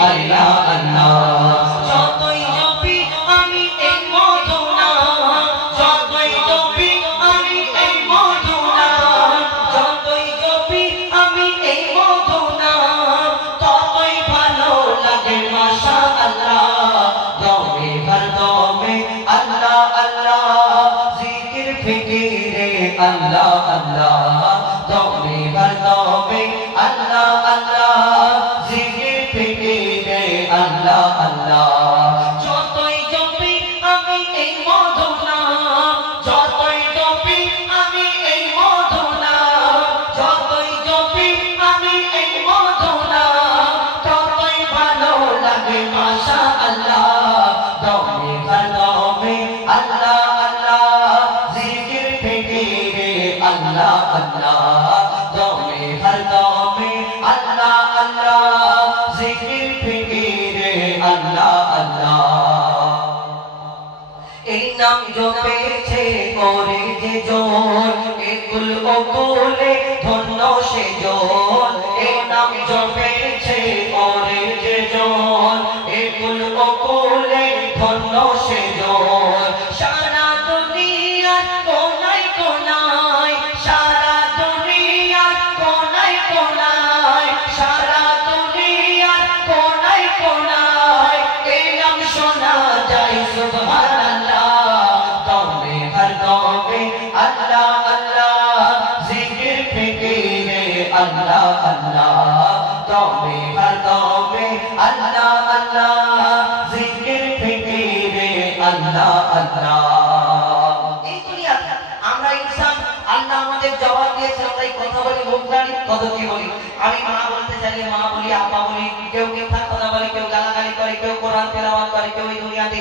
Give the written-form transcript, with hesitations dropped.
আল্লাহ আল্লাহ যতই জপি আমি এই মধু নাম যতই জপি আমি এই মধু নাম যতই জপি আমি এই মধু নাম ততই ভালো লাগে মাশাআল্লাহ দমে হর দমে আল্লাহ আল্লাহ জিকির ফিকিরে আল্লাহ আল্লাহ দমে হর দমে আল্লাহ আল্লাহ জিকির ফিকিরে আল্লাহ আল্লাহ যতই জপি আমি এই মধু নাম যতই জপি আমি এই মধু নাম যতই জপি আমি এই মধু নাম ততই ভালো লাগে মাশাআল্লাহ দমে হর দমে আল্লাহ আল্লাহ জিকির ফিকিরে আল্লাহ আল্লাহ দমে হর দমে আল্লাহ আল্লাহ জিকির ফিকিরে আল্লাহ আল্লাহ এই নাম জপেছে করে যে জন একুল ওকুলে ধন্য সে জন এই নাম জপেছে করে যে জন একুল ওকুলে ধন্য সে জন সারা দুনিয়ার কোনায় কোনায় সারা দুনিয়ার কোনায় কোনায় সারা দুনিয়ার কোনায় কোনায় এই নাম শোনা যায় সুবহানাল্লাহ দমে হর দমে আল্লাহ আল্লাহ জিকির ফিকিরে আল্লাহ আল্লাহ দমে হর দমে আল্লাহ আল্লাহ জিকির ফিকিরে আল্লাহ আল্লাহ এই দুনিয়াতে আমরা ইনসান আল্লাহ আমাদের জবাব দিয়েছে আমরা এই কথা বলি মুখ দাঁড়ি পদ্ধতি বলি আমি মা বলতে চাইলে মা বলি আপা বলি কেউ কথা বলে কেউ গালাগালি করে কেউ কোরআন তেলাওয়াত করে কেউ এই দুনিয়াতে